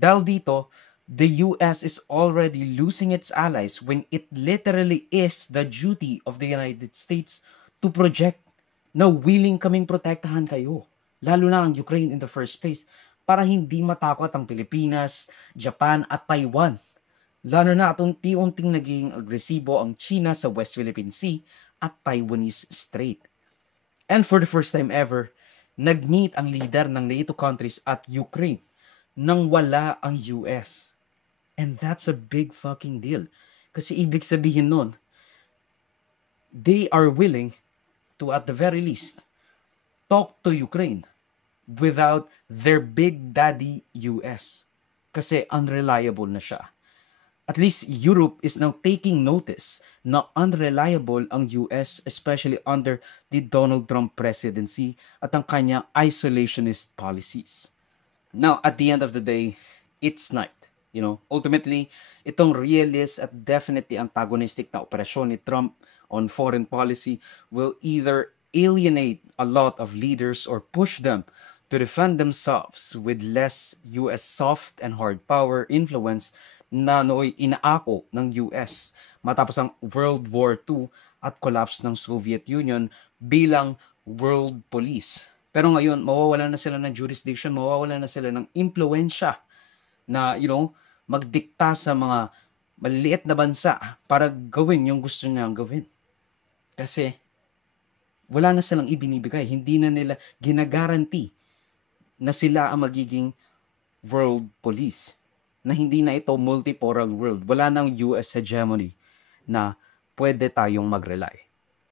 Dahil dito, the US is already losing its allies when it literally is the duty of the United States to project na willing kaming protektahan kayo. Lalo na ang Ukraine in the first place para hindi matakot ang Pilipinas, Japan at Taiwan. Lalo na at unti-unting naging agresibo ang China sa West Philippine Sea at Taiwanese Strait. And for the first time ever, nag-meet ang leader ng NATO countries at Ukraine nang wala ang US. And that's a big fucking deal. Kasi ibig sabihin nun, they are willing to, at the very least, talk to Ukraine without their big daddy US. Kasi unreliable na siya. At least Europe is now taking notice na unreliable ang US, especially under the Donald Trump presidency at ang kanyang isolationist policies. Now, at the end of the day, it's night. Ultimately, itong realist at definitely antagonistic na operasyon ni Trump on foreign policy will either alienate a lot of leaders or push them to defend themselves with less US soft and hard power influence na nooy inaako ng US matapos ang World War II at collapse ng Soviet Union bilang world police. Pero ngayon, mawawala na sila ng jurisdiction, mawawala na sila ng impluensya na, magdikta sa mga maliliit na bansa para gawin yung gusto niyang gawin. Kasi wala na silang ibinibigay. Hindi na nila ginagaranti na sila ang magiging world police. Na hindi na ito multipolar world. Wala nang US hegemony na pwede tayong mag-rely.